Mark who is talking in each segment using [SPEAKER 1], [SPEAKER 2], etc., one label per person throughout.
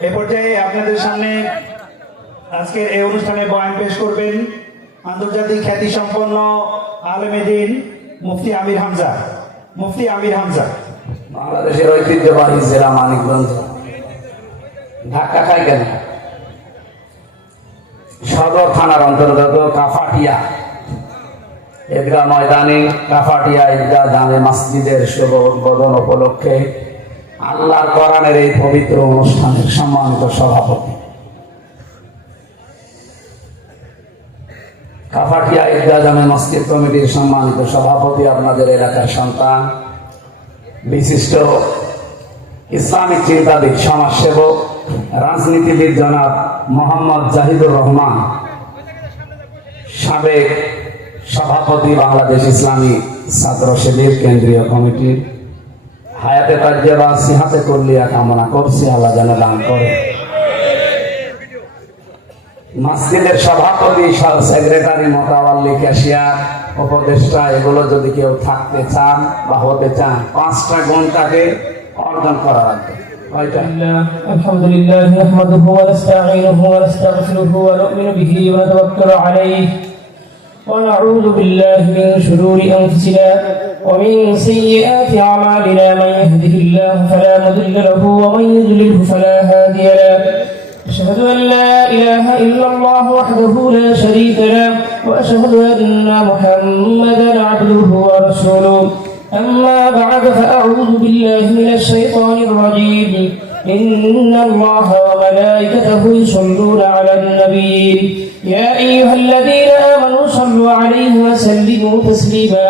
[SPEAKER 1] এ পর্যায়ে আপনাদের সামনে আজকের এই অনুষ্ঠানে বয়ান পেশ করবেন আন্তর্জাতিক খ্যাতি সম্পন্ন আলমেদিন মুফতি আমির হামজা। মুফতি আমির হামজা।
[SPEAKER 2] বাংলাদেশের ঐতিহ্যবাহী জেলা মানিকগঞ্জ। ধাক্কা খাই কেন? সদর থানার অন্তর্গত কাফাটিয়া। ঈদগাহ ময়দানে কাফাটিয়া ঈদগাহ জামে মসজিদের শুভ উদ্বোধন উপলক্ষে আল্লাহর কোরআনের এই পবিত্র অনুষ্ঠানের সম্মানিত সভাপতি। কাফাটিয়া ঈদগাহ মসজিদ কমিটির সম্মানিত সভাপতি আপনাদের এলাকার সন্তান, বিশিষ্ট ইসলামিক চিন্তাবিদ, সমাজসেবক, রাজনীতিবিদ জনাব মোহাম্মদ জাহিদুর রহমান, সাবেক সভাপতি বাংলাদেশ ইসলামী ছাত্র শিবির কেন্দ্রীয় কমিটির হায়াতে তাজ্জেবা সিহাতে করলিয়া কামনা করছি আল্লাহ যেন দান করে মসজিদের সভাপতি সহ সেক্রেটারি মোতাবাল্লি ক্যাশিয়ার উপদেষ্টা এগুলো যদি কেউ থাকতে চান বা হতে চান পাঁচটা গুণ তাকে অর্জন করা লাগবে কয়টা
[SPEAKER 3] الله الحمد لله نحمده ونستعينه ونستغفره ونؤمن به ونتوكل عليه ونعوذ بالله من شرور أنفسنا ومن سيئات أعمالنا من يهده الله فلا مضل له ومن يضلله فلا هادي له. أشهد أن لا إله إلا الله وحده لا شريك له وأشهد أن محمدا عبده ورسوله. أما بعد فأعوذ بالله من الشيطان الرجيم. إن الله وملائكته يصلون على النبي. يا أيها الذين وسلموا تسليما.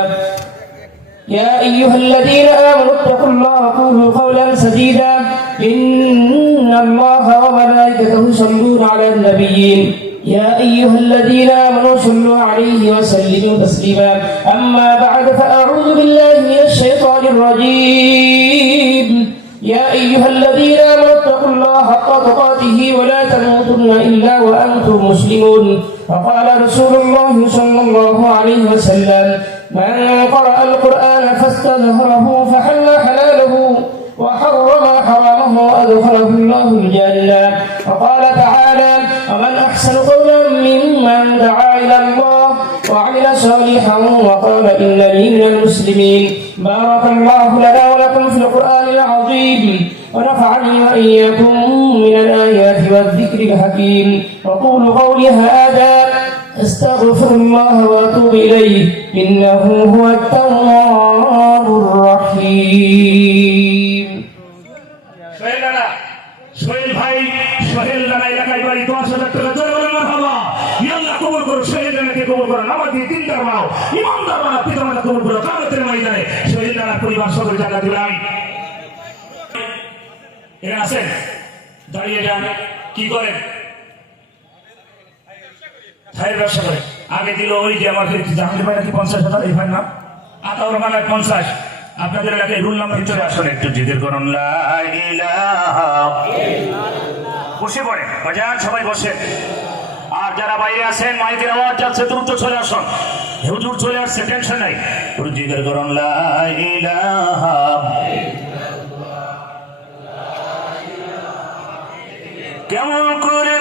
[SPEAKER 3] يا أيها الذين آمنوا اتقوا الله وقولوا قولا سديدا. إن الله وملائكته يصلون على النبي يا أيها الذين آمنوا صلوا عليه وسلموا تسليما. أما بعد فأعوذ بالله من الشيطان الرجيم. يا أيها الذين إلا وأنتم مسلمون. وقال رسول الله صلى الله عليه وسلم من قرأ القرآن فاستظهره فحل حلاله وحرم حرامه أدخله الله الجنة. وقال تعالى ومن أحسن قولا ممن دعا إلى الله وعمل صالحا وقال إنني من المسلمين. بارك الله لنا ولكم في القرآن العظيم ونفعني وإياكم. من الآيات والذكر الحكيم وقول قولي هذا استغفر الله واتوب اليه انه هو التواب الرحيم
[SPEAKER 4] সোহেল রানা সোহেল ভাই সোহেল রানা এলাকায় বাড়ি দশ হাজার টাকা জোরে বলে মারহাবা ইয়াল্লাহ কবুল করো সোহেল রানাকে কবুল করো নামাজ দিয়ে দিনদার বানাও ইমানদার বানাও পিতা মাতা কবুল করো কামতের ময়দানে সোহেল রানার পরিবার সকল জায়গা দিবে আমি এখানে আছেন দাঁড়িয়ে যান, কি করেন? ভাইয়ের ব্যবসা করে আগে দিল ওই যে আমার জাহাঙ্গীর ভাই নাকি পঞ্চাশ হাজার? এই ভাই না আতাউর রহমান পঞ্চাশ। আপনাদের এলাকায় রুল নাম্বার ভিতরে আসলে একটু জিদের করুন। বসে পড়ে বাজার সবাই বসে। আর যারা বাইরে আছেন, মাইকের আওয়াজ যাচ্ছে, দ্রুত চলে আসুন। হুজুর চলে আসছে, টেনশন নাই। একটু জিদের করুন। লা কেমন করে